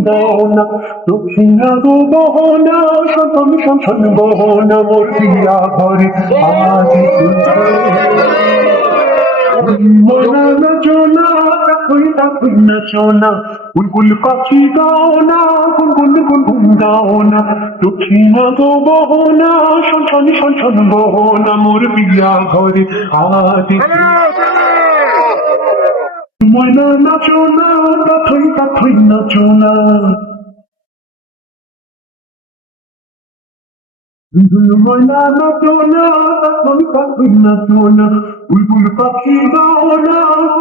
গহনা দক্ষিণা গো গহনা শতন শোষণ গহনা মোর প্রিয়া ঘরে আজি মনা নচনা তাকুই নচনা বুলবুল পাখি গাও না গুনগুন গুনগুন গাও না দক্ষিণা গো গহনা শোষণ শোষণ গহনা মোর প্রিয়া ঘরে আজি ময়না নাচনা তাথই নাচনা ময়না নাচনা তাথই নাচনা বুলবুল পাখি গাও না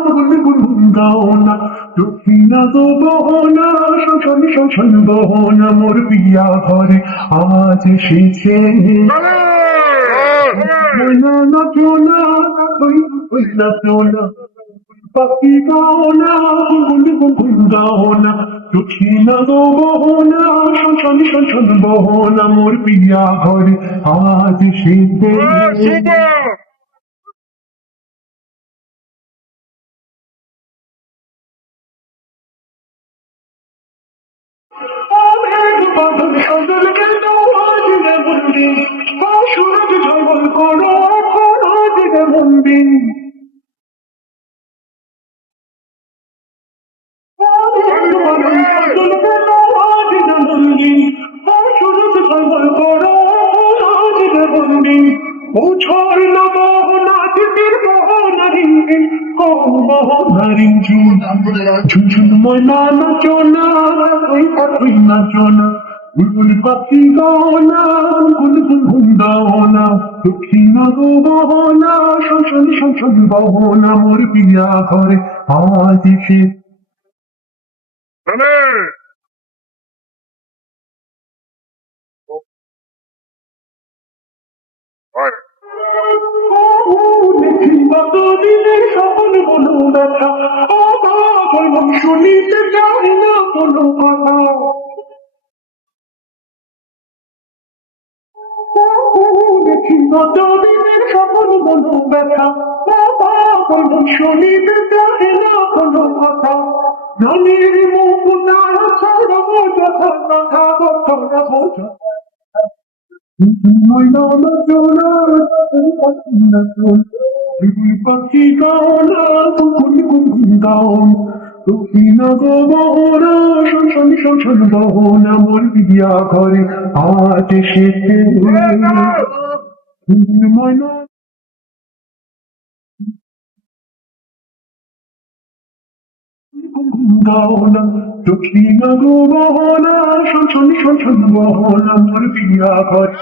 গুনগুন গাও না দক্ষিণা গো গহনা শোষণ শোষণ গহনা মোর প্রিয়া ঘরে আজ এসেছে ময়না নাচনা তাথই নাচনা পাখি গাও না গুনগুন গাও না দক্ষিণা গো গহনা শোষণ শোষণ গহনা মোর প্রিয়া ঘরে আজ এসেছে বাদল সজল গেল দিনে বন্দি সুরজ ঝলমল করো দিনে বন্দি ঝুনঝুন ময়না নাচনা তাথই নাচনা বুলবুল পাখি গাও না গুনগুন গাও না দক্ষিণা গো গহনা শোষণ শোষণ গহনা মোর প্রিয়া ঘরে আজ এসে কতদিনের সহন বলো ব্যথা শুনিতে চাই না কোনো কথা দেখি কতদিনের সহন বলো ব্যথা শুনিতে চাই না কোনো কথা ননির মুখ না ছাড়া যথা কথা কথা বোঝা ময়না নাচনা বুলবুল পাখি গাও না গুনগুন গাও না দক্ষিণা গো গহনা শোষণ শোষণ গহনা মোর প্রিয়া ঘরে আজ এসেছে ময়না গাও না দক্ষিণা গো গহনা শোষণ শোষণ গহনা মোর প্রিয়া ঘরে